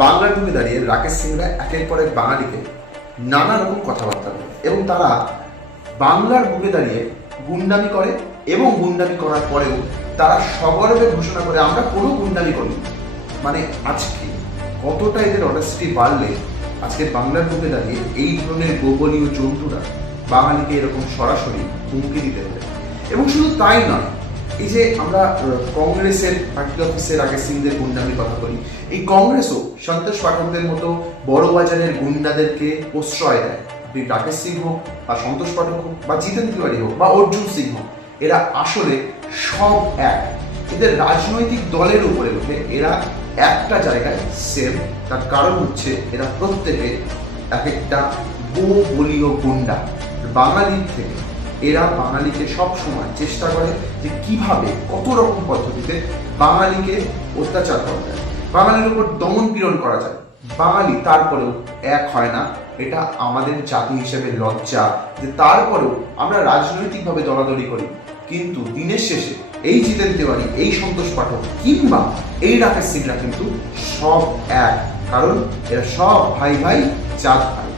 বাংলার ভূমি দাঁড়িয়ে রাকেশ সিংরা একের পর এক বাঙালিকে নানা রকম কথাবার্তা বলে এবং তারা বাংলার বুকে দাঁড়িয়ে গুন্ডামি করে এবং গুন্ডামি করার পরেও তারা সগর্বে ঘোষণা করে, আমরা কোনো গুন্ডামি করি মানে আজকে কতটা এদের অনেস্টি বাড়লে আজকে বাংলার বুকে দাঁড়িয়ে এই ধরনের গোপনীয় জন্তুরা বাঙালিকে এরকম সরাসরি হুমকি দিতে পারে। এবং শুধু তাই নয় এই যে আমরা কংগ্রেসের পার্টি অফিসের আগে সিংদের গুন্ডামির কথা বলি, এই কংগ্রেসও সন্তোষ পাঠকদের মতো বড় বাজারের গুন্ডাদেরকে প্রশ্রয় দেয়। রাকেশ সিং হোক বা সন্তোষ পাঠক হোক বা জিতেন তিওয়ারি হোক বা অর্জুন সিং হোক, এরা আসলে সব এক। এদের রাজনৈতিক দলের উপরে উঠে এরা একটা জায়গায় সেম তার কারণ হচ্ছে এরা প্রত্যেকে এক একটা গো বলীয় গুন্ডা। বাঙালির থেকে এরা বাঙালিকে সব সময় চেষ্টা করে যে কীভাবে, কত রকম পদ্ধতিতে বাঙালিকে অত্যাচার করা যায়, বাঙালির উপর দমন পীড়ন করা যায়। বাঙালি তারপরেও এক হয় না। এটা আমাদের জাতি হিসেবে লজ্জা যে তারপরেও আমরা রাজনৈতিকভাবে দলাদলি করি। কিন্তু দিনের শেষে এই জিতেন তেওয়ারি এই সন্তোষ পাঠক, কিংবা এই রাকেশ সিংরা কিন্তু সব এক। কারণ এরা সব ভাই ভাই জাত ভাই।